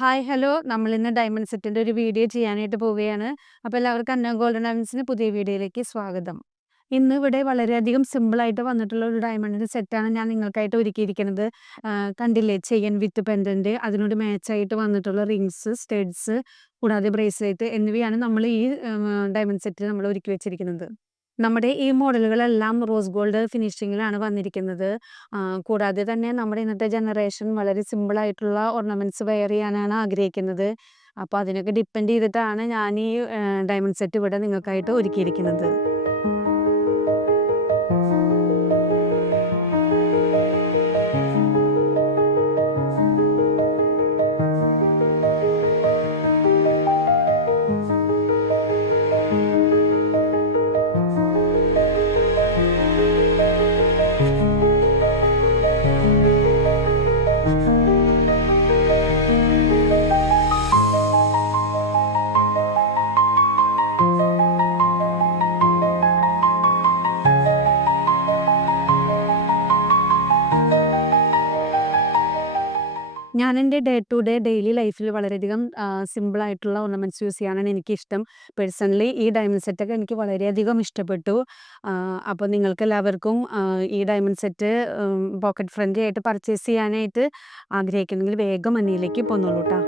Hi hello. നമ്മളിന്ന് diamond സെറ്റിന്റെ ഒരു വീഡിയോ ചെയ്യാനായിട്ട് പോവുകയാണ്. അപ്പോൾ എല്ലാവർക്കും അന്ന ഗോൾഡൻ ഡയമണ്ട്സിന്റെ പുതിയ വീഡിയോയിലേക്ക് സ്വാഗതം. ഇന്ന് ഇവിടെ വളരെയധികം സിമ്പിളായിട്ട് വന്നിട്ടുള്ള ഒരു ഡയമണ്ടിന്റെ സെറ്റാണ് ഞാൻ നിങ്ങൾക്കായിട്ട് ഒരുക്കിയിരിക്കുന്നത്. കണ്ടില്ലേ, ചെയിൻ വിത്ത് പെൻഡന്റ്, അതിനോട് മാച്ചായിട്ട് വന്നിട്ടുള്ള റിങ്സ്, സ്റ്റഡ്സ്, കൂടാതെ ബ്രേസ്ലെറ്റ് എന്നിവയാണ് നമ്മൾ ഈ ഡയമണ്ട് സെറ്റിൽ നമ്മൾ ഒരുക്കി വെച്ചിരിക്കുന്നത്. നമ്മുടെ ഈ മോഡലുകളെല്ലാം റോസ് ഗോൾഡ് ഫിനിഷിങ്ങിലാണ് വന്നിരിക്കുന്നത്. കൂടാതെ തന്നെ നമ്മുടെ ഇന്നത്തെ ജനറേഷൻ വളരെ സിമ്പിളായിട്ടുള്ള ഓർണമെന്റ്സ് വെയർ ചെയ്യാനാണ് ആഗ്രഹിക്കുന്നത്. അപ്പോൾ അതിനൊക്കെ ഡിപ്പെൻഡ് ചെയ്തിട്ടാണ് ഞാൻ ഈ ഡയമണ്ട് സെറ്റ് ഇവിടെ നിങ്ങൾക്കായിട്ട് ഒരുക്കിയിരിക്കുന്നത്. ഞാൻ എൻ്റെ ഡേ ടു ഡേ ഡെയിലി ലൈഫിൽ വളരെയധികം സിമ്പിളായിട്ടുള്ള ഓർണമെന്റ്സ് യൂസ് ചെയ്യാനാണ് എനിക്കിഷ്ടം. പേഴ്സണലി ഈ ഡയമണ്ട് സെറ്റൊക്കെ എനിക്ക് വളരെയധികം ഇഷ്ടപ്പെട്ടു. അപ്പോൾ നിങ്ങൾക്കെല്ലാവർക്കും ഈ ഡയമണ്ട് സെറ്റ് പോക്കറ്റ് ഫ്രണ്ട്ലി ആയിട്ട് പർച്ചേസ് ചെയ്യാനായിട്ട് ആഗ്രഹിക്കുന്നെങ്കിൽ വേഗം മന്നിയിലേക്ക് പോന്നോളൂ ട്ടാ.